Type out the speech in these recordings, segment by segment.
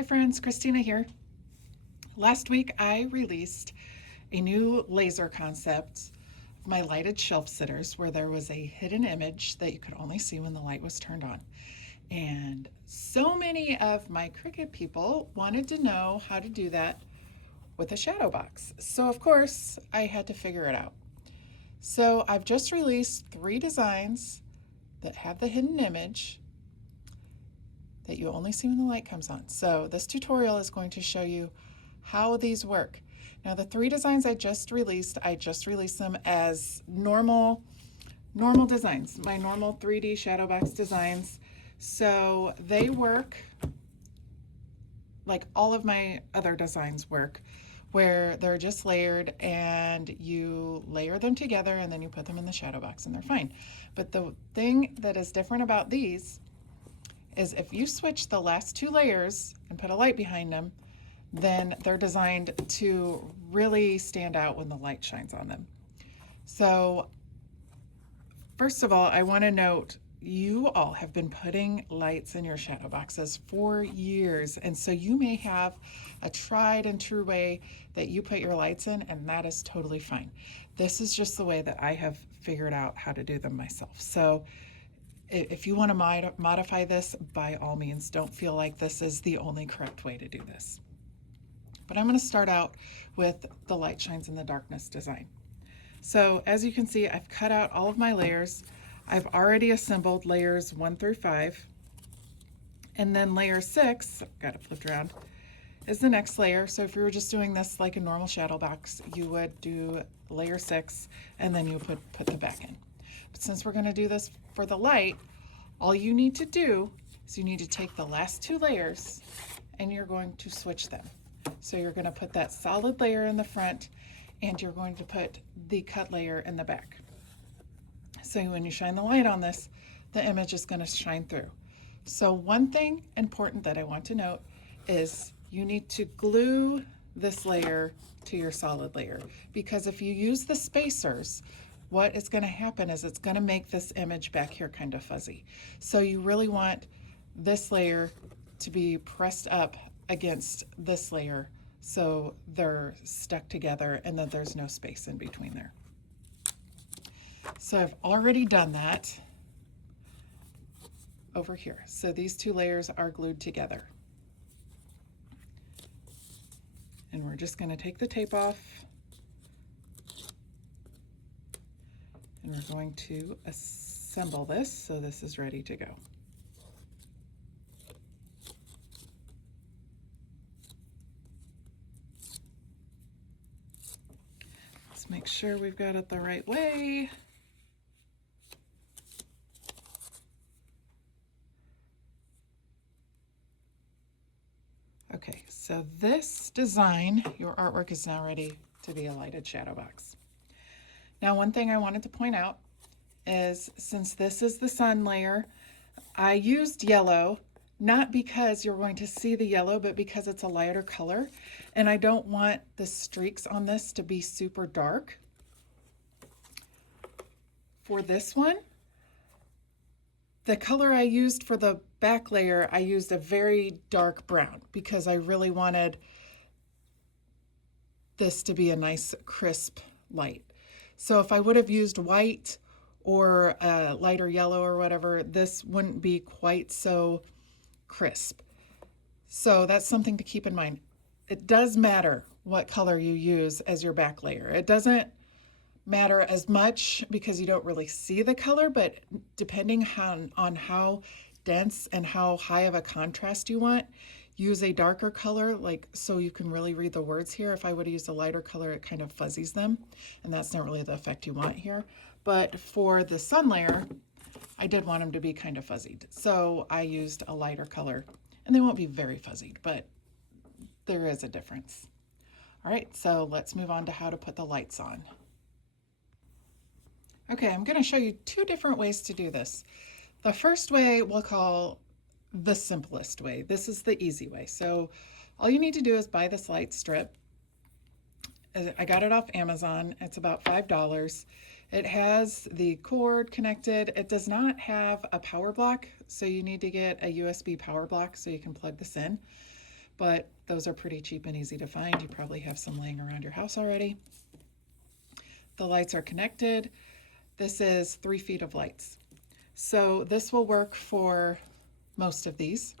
Hi friends, Christina here. Last week I released a new laser concept of my lighted shelf sitters where there was a hidden image that you could only see when the light was turned on. And so many of my Cricut people wanted to know how to do that with a shadow box. So of course I had to figure it out. So I've just released 3 designs that have the hidden image that you only see when the light comes on. So this tutorial is going to show you how these work. Now the 3 designs I just released them as normal designs, my normal 3D shadow box designs. So they work like all of my other designs work, where they're just layered and you layer them together and then you put them in the shadow box and they're fine. But the thing that is different about these is if you switch the last 2 layers and put a light behind them, then they're designed to really stand out when the light shines on them. So first of all, I want to note you all have been putting lights in your shadow boxes for years, and so you may have a tried and true way that you put your lights in, and that is totally fine. This is just the way that I have figured out how to do them myself. So if you want to modify this, by all means, don't feel like this is the only correct way to do this. But I'm going to start out with the light shines in the darkness design. So as you can see, I've cut out all of my layers. I've already assembled layers 1 through 5. And then layer 6, got it flipped around, is the next layer. So if you were just doing this like a normal shadow box, you would do layer 6 and then you would put the back in. But since we're going to do this for the light, all you need to do is you need to take the last 2 layers and you're going to switch them. So you're going to put that solid layer in the front and you're going to put the cut layer in the back. So when you shine the light on this, the image is going to shine through. So one thing important that I want to note is you need to glue this layer to your solid layer, because if you use the spacers, what is going to happen is it's going to make this image back here kind of fuzzy. So you really want this layer to be pressed up against this layer so they're stuck together and that there's no space in between there. So I've already done that over here. So these 2 layers are glued together. And we're just going to take the tape off and we're going to assemble this so this is ready to go. Let's make sure we've got it the right way. Okay, so this design, your artwork is now ready to be a lighted shadow box. Now, one thing I wanted to point out is since this is the sun layer, I used yellow, not because you're going to see the yellow, but because it's a lighter color. And I don't want the streaks on this to be super dark. For this one, the color I used for the back layer, I used a very dark brown because I really wanted this to be a nice crisp light. So if I would have used white or a lighter yellow or whatever, this wouldn't be quite so crisp. So that's something to keep in mind. It does matter what color you use as your back layer. It doesn't matter as much because you don't really see the color, but depending on how dense and how high of a contrast you want, use a darker color, like so you can really read the words here. If I would have used a lighter color, it kind of fuzzies them, and that's not really the effect you want here. But for the sun layer, I did want them to be kind of fuzzied, so I used a lighter color, and they won't be very fuzzied, but there is a difference. All right, so let's move on to how to put the lights on. Okay, I'm going to show you 2 different ways to do this. The first way we'll call the simplest way. This is the easy way. So all you need to do is buy this light strip. I got it off Amazon. It's about $5. It has the cord connected. It does not have a power block, so you need to get a USB power block so you can plug this in. but those are pretty cheap and easy to find. You probably have some laying around your house already. The lights are connected. This is 3 feet of lights. So this will work for most of these.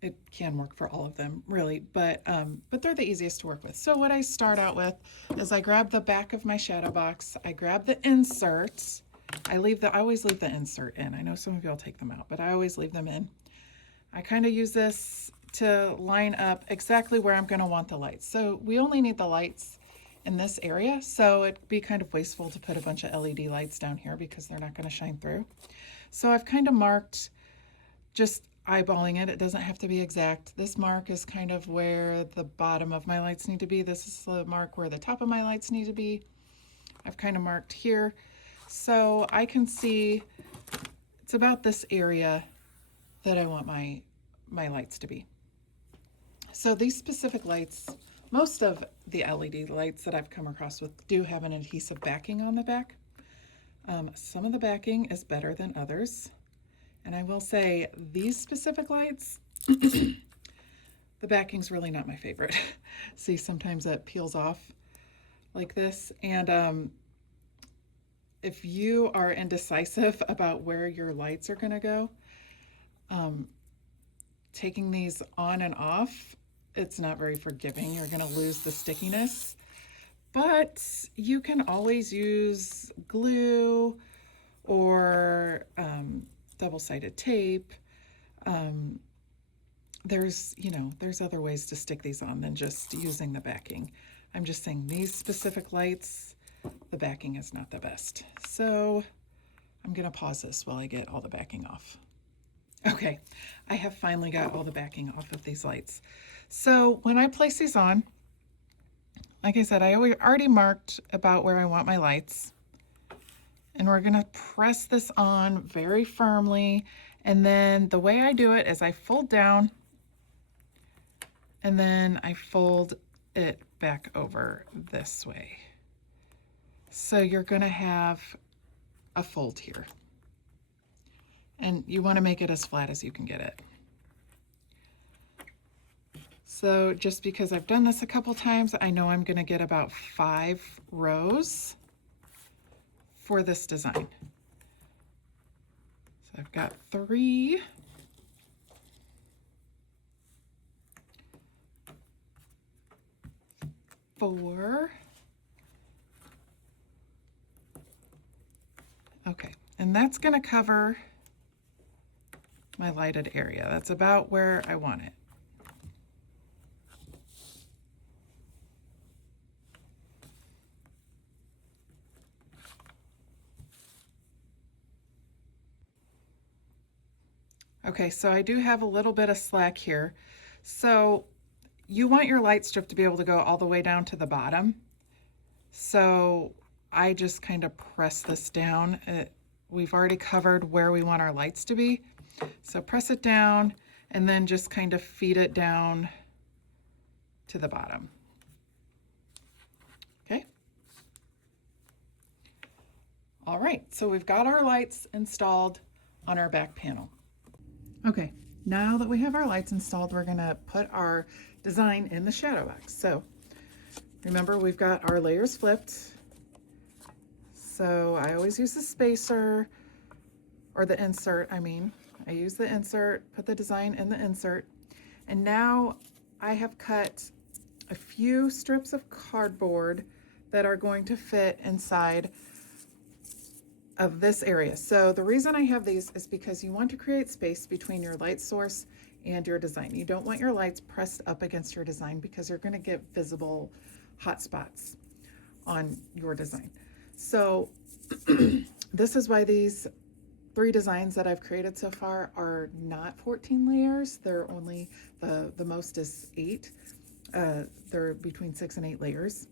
It can work for all of them, really, but they're the easiest to work with. So what I start out with is I grab the back of my shadow box, I grab the inserts. I always leave the insert in. I know some of y'all take them out, but I always leave them in. I kind of use this to line up exactly where I'm going to want the lights. So we only need the lights in this area, so it'd be kind of wasteful to put a bunch of LED lights down here because they're not going to shine through. So I've kind of marked, just eyeballing it. It doesn't have to be exact. This mark is kind of where the bottom of my lights need to be. This is the mark where the top of my lights need to be. I've kind of marked here. So I can see it's about this area that I want my lights to be. So these specific lights, most of the LED lights that I've come across with do have an adhesive backing on the back. Some of the backing is better than others. And I will say these specific lights, the backing's really not my favorite. See, sometimes it peels off like this. And if you are indecisive about where your lights are gonna go, taking these on and off, it's not very forgiving. You're gonna lose the stickiness. But you can always use glue or double-sided tape. There's other ways to stick these on than just using the backing. I'm just saying these specific lights, the backing is not the best. So I'm gonna pause this while I get all the backing off. Okay, I have finally got all the backing off of these lights. So when I place these on, like I said, I already marked about where I want my lights. And we're gonna press this on very firmly. And then the way I do it is I fold down and then I fold it back over this way. So you're gonna have a fold here. And you wanna make it as flat as you can get it. So just because I've done this a couple times, I know I'm gonna get about 5 rows for this design. So I've got 3. 4. Okay, and that's gonna cover my lighted area. That's about where I want it. Okay, so I do have a little bit of slack here. So you want your light strip to be able to go all the way down to the bottom. So I just kind of press this down. We've already covered where we want our lights to be. So press it down and then just kind of feed it down to the bottom. Okay. All right, so we've got our lights installed on our back panel. Okay, now that we have our lights installed, we're gonna put our design in the shadow box. So remember, we've got our layers flipped. So I always use the spacer, or the insert, I use the insert, put the design in the insert. And now I have cut a few strips of cardboard that are going to fit inside of this area. So the reason I have these is because you want to create space between your light source and your design. You don't want your lights pressed up against your design because you're going to get visible hot spots on your design. So this is why these 3 designs that I've created so far are not 14 layers. They're only, the most is 8. They're between 6 and 8 layers,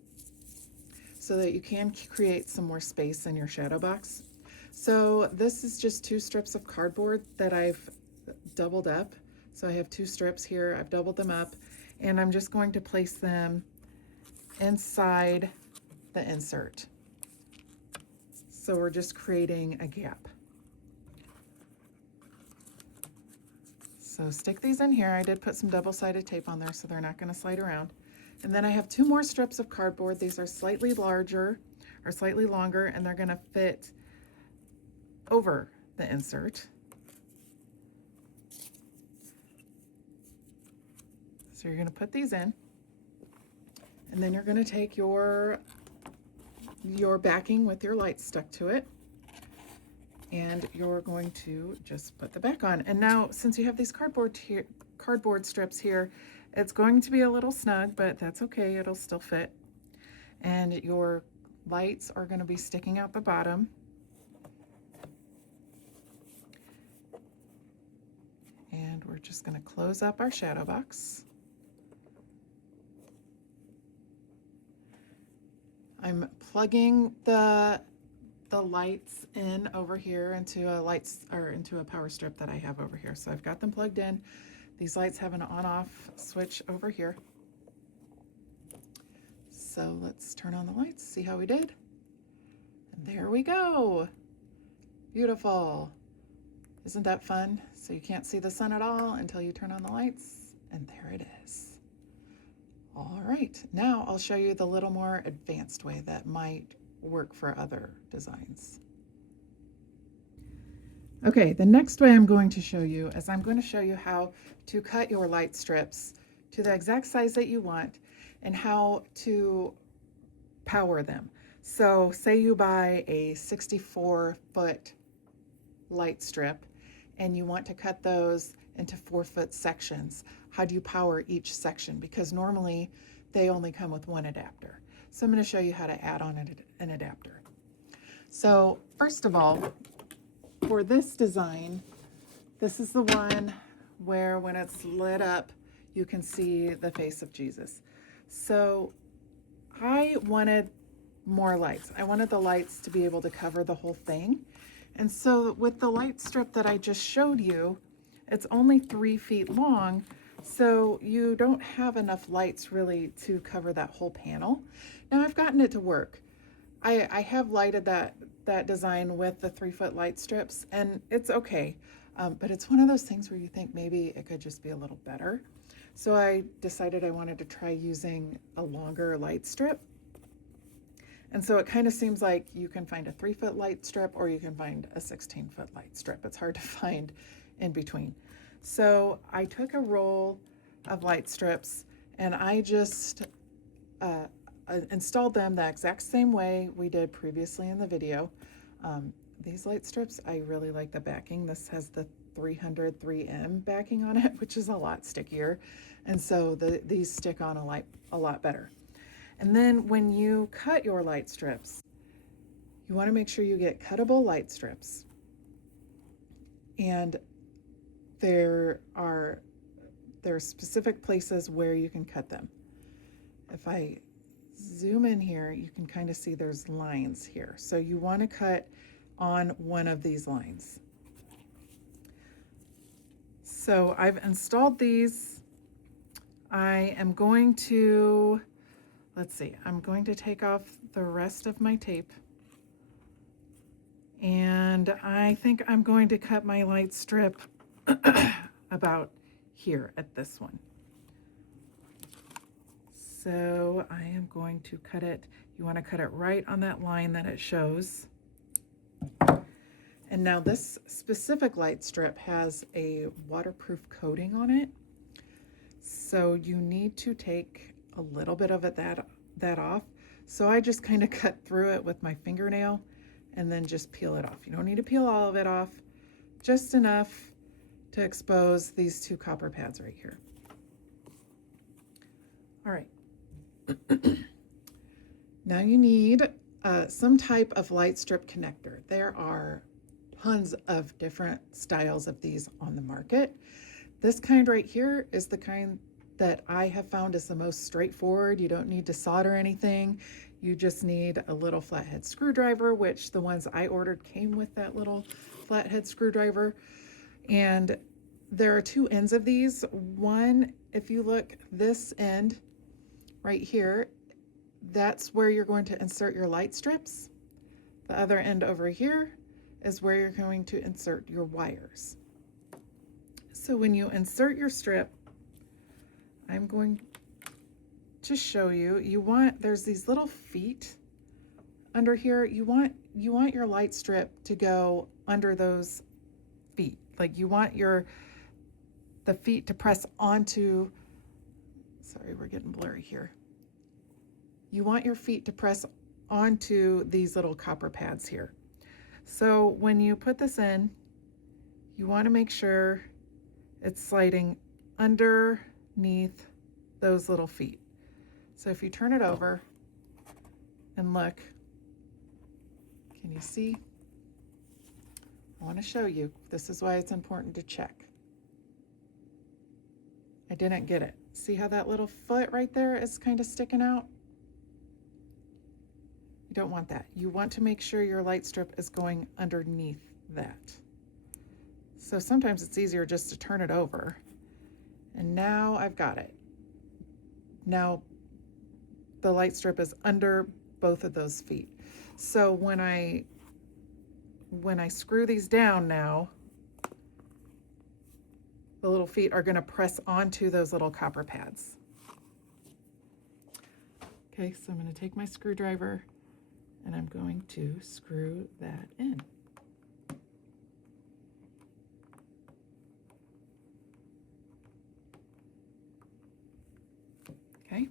so that you can create some more space in your shadow box. So this is just 2 strips of cardboard that I've doubled up. So I have 2 strips here, I've doubled them up, and I'm just going to place them inside the insert. So we're just creating a gap. So stick these in here. I did put some double-sided tape on there so they're not going to slide around. And then I have 2 more strips of cardboard. These are slightly larger or slightly longer, and they're going to fit over the insert. So you're going to put these in, and then you're going to take your backing with your lights stuck to it, and you're going to just put the back on. And now, since you have these cardboard strips here, it's going to be a little snug, but that's okay, it'll still fit. And your lights are going to be sticking out the bottom. And we're just going to close up our shadow box. I'm plugging the lights in over here into a power strip that I have over here. So I've got them plugged in. These lights have an on-off switch over here. So let's turn on the lights, see how we did. And there we go. Beautiful. Isn't that fun? So you can't see the sun at all until you turn on the lights, and there it is. All right, now I'll show you the little more advanced way that might work for other designs. Okay, the next way I'm going to show you is I'm going to show you how to cut your light strips to the exact size that you want and how to power them. So say you buy a 64-foot light strip and you want to cut those into 4-foot sections. How do you power each section? Because normally they only come with 1 adapter. So I'm going to show you how to add on an adapter. So first of all, for this design, this is the one where when it's lit up, you can see the face of Jesus. So I wanted more lights. I wanted the lights to be able to cover the whole thing. And so with the light strip that I just showed you, it's only 3 feet long, so you don't have enough lights really to cover that whole panel. Now I've gotten it to work. I have lighted that design with the 3-foot light strips, and it's okay. But it's one of those things where you think maybe it could just be a little better. So I decided I wanted to try using a longer light strip. And so it kind of seems like you can find a 3-foot light strip or you can find a 16-foot light strip. It's hard to find in between. So I took a roll of light strips and I just installed them the exact same way we did previously in the video. These light strips, I really like the backing. This has the 303M backing on it, which is a lot stickier. And so these stick on a lot better. And then when you cut your light strips, you want to make sure you get cuttable light strips. And there are specific places where you can cut them. If I zoom in here, you can kind of see there's lines here. So you want to cut on one of these lines. So I've installed these. I am going to, let's see, I'm going to take off the rest of my tape. And I think I'm going to cut my light strip about here at this one. So I am going to cut it. You want to cut it right on that line that it shows. And now this specific light strip has a waterproof coating on it. So you need to take a little bit of that off. So I just kind of cut through it with my fingernail and then just peel it off. You don't need to peel all of it off, just enough to expose these 2 copper pads right here. All right. Now you need some type of light strip connector. There are tons of different styles of these on the market. This kind right here is the kind that I have found is the most straightforward. You don't need to solder anything. You just need a little flathead screwdriver, which the ones I ordered came with that little flathead screwdriver. And there are 2 ends of these. One, if you look, this end right here, that's where you're going to insert your light strips. The other end over here is where you're going to insert your wires. So when you insert your strip, I'm going to show you, there's these little feet under here. You want your light strip to go under those feet. Like you want the feet to press onto, sorry, we're getting blurry here. You want your feet to press onto these little copper pads here. So when you put this in, you want to make sure it's sliding underneath those little feet. So if you turn it over and look, can you see? I want to show you. This is why it's important to check. I didn't get it. See how that little foot right there is kind of sticking out? You don't want that. You want to make sure your light strip is going underneath that. So sometimes it's easier just to turn it over. And now I've got it. Now the light strip is under both of those feet. So when I screw these down now, the little feet are going to press onto those little copper pads. Okay, so I'm going to take my screwdriver and I'm going to screw that in. Okay,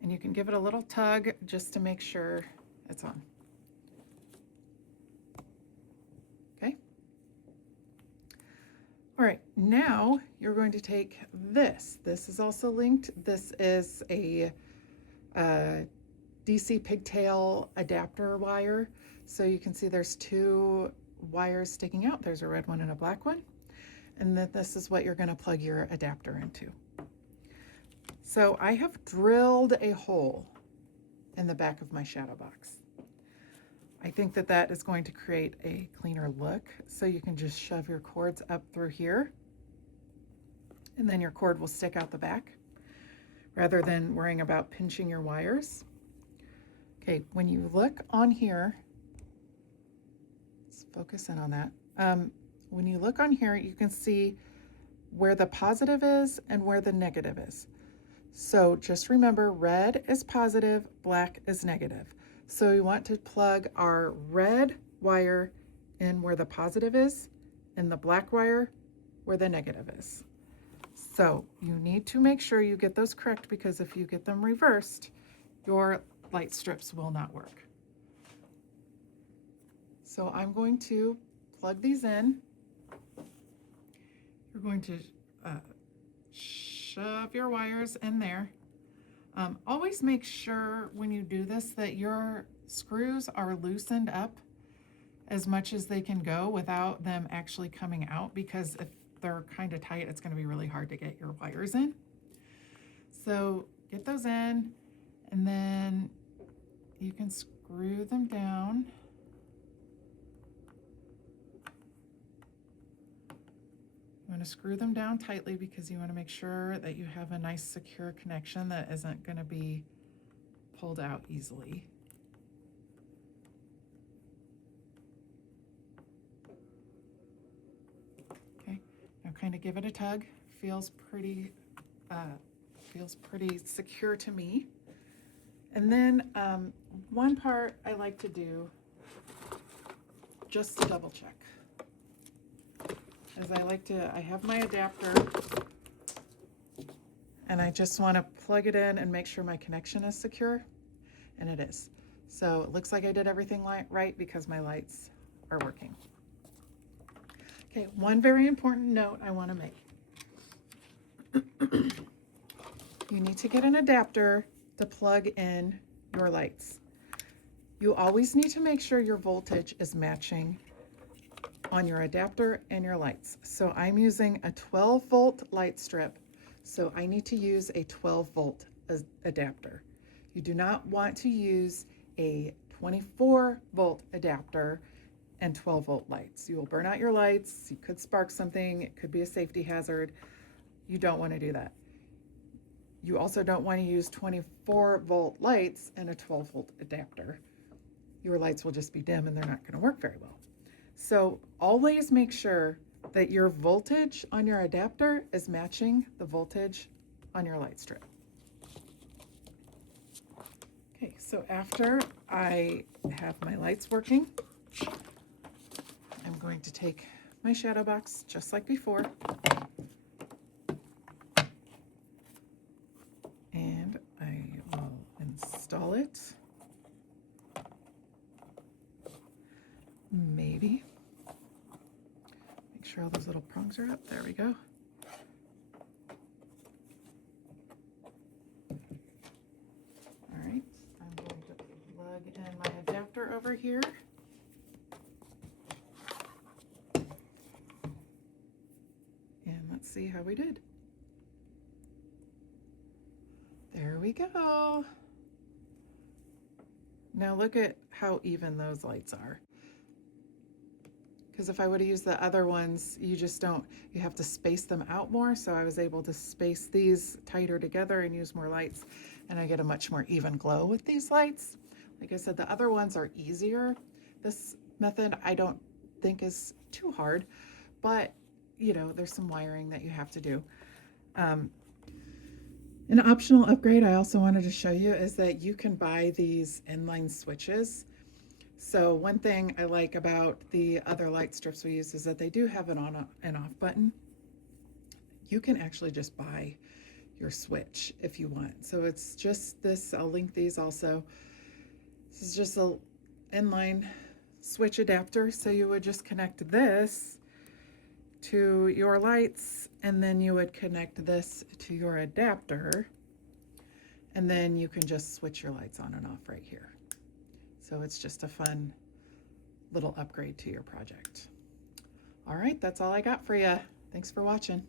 and you can give it a little tug just to make sure it's on. Okay. All right, now you're going to take this. This is also linked. This is a DC pigtail adapter wire. So you can see there's two wires sticking out. There's a red one and a black one. And then this is what you're going to plug your adapter into. So I have drilled a hole in the back of my shadow box. I think that that is going to create a cleaner look. So you can just shove your cords up through here, and then your cord will stick out the back rather than worrying about pinching your wires. Okay, when you look on here, let's focus in on that. When you look on here, you can see where the positive is and where the negative is. So just remember, red is positive, black is negative. So we want to plug our red wire in where the positive is and the black wire where the negative is. So you need to make sure you get those correct, because if you get them reversed, your light strips will not work. So I'm going to plug these in. You're going to shove your wires in there. Always make sure when you do this that your screws are loosened up as much as they can go without them actually coming out, because if they're kind of tight, it's going to be really hard to get your wires in. So get those in, and then you can screw them down. You want to screw them down tightly because you want to make sure that you have a nice secure connection that isn't going to be pulled out easily. Okay, now kind of give it a tug. Feels pretty secure to me. And then one part I like to do just to double check. I have my adapter, and I just want to plug it in and make sure my connection is secure, and it is. So it looks like I did everything right because my lights are working. Okay, one very important note I want to make. You need to get an adapter to plug in your lights. You always need to make sure your voltage is matching on your adapter and your lights. So I'm using a 12-volt light strip, so I need to use a 12-volt adapter. You do not want to use a 24-volt adapter and 12-volt lights. You will burn out your lights, you could spark something, it could be a safety hazard. You don't want to do that. You also don't want to use 24-volt lights and a 12-volt adapter. Your lights will just be dim and they're not going to work very well. So always make sure that your voltage on your adapter is matching the voltage on your light strip. Okay, so after I have my lights working, I'm going to take my shadow box just like before, and I will install it. Maybe. Make sure all those little prongs are up. There we go. All right, I'm going to plug in my adapter over here. And let's see how we did. There we go. Now look at how even those lights are. Because if I would have used the other ones, you just don't, you have to space them out more. So I was able to space these tighter together and use more lights, and I get a much more even glow with these lights. Like I said, the other ones are easier. This method I don't think is too hard, but you know, there's some wiring that you have to do. An optional upgrade I also wanted to show you is that you can buy these inline switches. So one thing I like about the other light strips we use is that they do have an on and off button. You can actually just buy your switch if you want. So it's just this, I'll link these also. This is just a inline switch adapter. So you would just connect this to your lights, and then you would connect this to your adapter, and then you can just switch your lights on and off right here. So it's just a fun little upgrade to your project. All right, that's all I got for you. Thanks for watching.